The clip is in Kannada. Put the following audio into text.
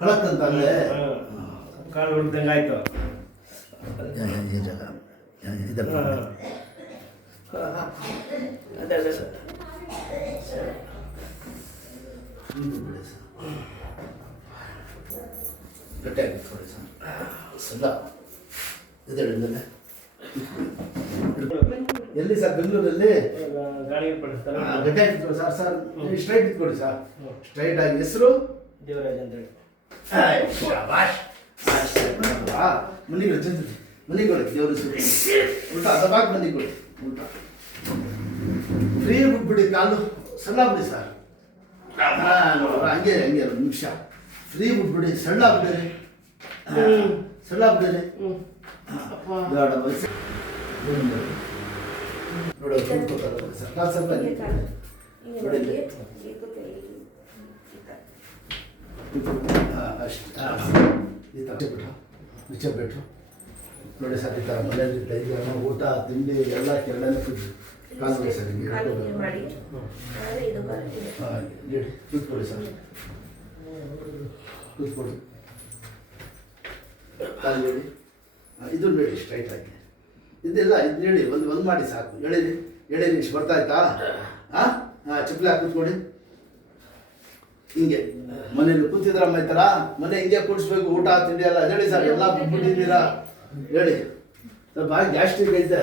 ಕಳತ್ತಂತ ಅಲ್ಲೇ ಕಾಲು ಹುಡ್ದಂಗೆ ಆಯ್ತು. ಈ ಜಾಗ ಇದೆಲ್ಲ ಅದೇ ಅದೇ ಸರ್. ಗಟ್ಟಿಯಾಗಿ ಕೊಡಿ ಸರ್. ಸಲ್ಲ ಇದೆಲ್ಲ ಎಲ್ಲಿ ಸರ್ ಬೆಂಗಳೂರಲ್ಲಿ ಗಾಡಿಗೆ ಪಡಿಸ್ತಾರೆ. ಗಟ್ಟಿಯಾಗಿ ಇಟ್ಕೊಳ್ಳಿ ಸರ್. ಸರ್ ಸ್ಟ್ರೈಟ್ ಇಟ್ಕೊಡಿ ಸರ್. ಸ್ಟ್ರೈಟ್ ಆಗಿ ಹೆಸರು ದೇವರಾಜ್ ಅಂತ ಹೇಳಿ. ಮನಿಗಳು ಚಂದ್ರಿ ಮನಿಗಳು ದೇವರು ಉಲ್ಟಾ ದಬಾಕ್ ಮನಿಗಳು ಉಲ್ಟಾ ಫ್ರೀ ಬಿಟ್ಬಿಡಿ ಕಾಲು ಸಣ್ಣ ಬಿಡಿ ಸರ್. ಹಂಗೆ ಹಂಗೆ ಒಂದು ನಿಮಿಷ ಫ್ರೀ ಬಿಟ್ಬಿಡಿ ಸಣ್ಣ ಬಿಡಿರಿ ಸಣ್ಣ ಬಿಡಿರಿ ನೋಡಿ ಸರ್ ಕಾಲು ಸ್ವಲ್ಪ ನೋಡಿ ಅಷ್ಟು ಈ ಥರ ಬಿಟ್ರು ಬಿಟ್ರು ನೋಡಿ ಸರ್. ಈ ಥರ ಮನೇಲಿ ಈಗ ಊಟ ತಿಂಡಿ ಎಲ್ಲ ಕೆಳಗಡೆ ಕಾಲು ಸರ್ ಹಿಂಗೆ ಹೇಳಿ ಕೂತ್ಕೊಳ್ಳಿ ಸರ್. ಕೂತ್ಕೊಳ್ಳಿ ಕಾಲು ಹೇಳಿ ಇದು ಬೇಡಿ ಸ್ಟ್ರೈಟ್ ಆಗಿ ಇದೆಲ್ಲ ಇದು ಹೇಳಿ ಒಂದು ಮಾಡಿ ಸಾಕು. ಹೇಳಿರಿ ಹೇಳಿರಿ ಇಷ್ಟು ಬರ್ತಾ ಆಯ್ತಾ? ಹಾಂ ಚಪ್ಪಲಿ ಹಾಕಿ ಕೂತ್ಕೊಳ್ಳಿ. ಹಿಂಗೆ ಮನೇಲಿ ಕೂತಿದ್ರಮ್ಮ ಈ ಥರ ಮನೆ ಹಿಂಗೆ ಕೂಡಿಸ್ಬೇಕು ಊಟ ತಿಂಡಿ ಎಲ್ಲ ಹೇಳಿ ಸರ್. ಎಲ್ಲ ಬಿಟ್ಬಿಟ್ಟಿದ್ದೀರಾ ಹೇಳಿ. ಸ್ವಲ್ಪ ಗ್ಯಾಸ್ಟ್ರಿಕ್ ಐತೆ.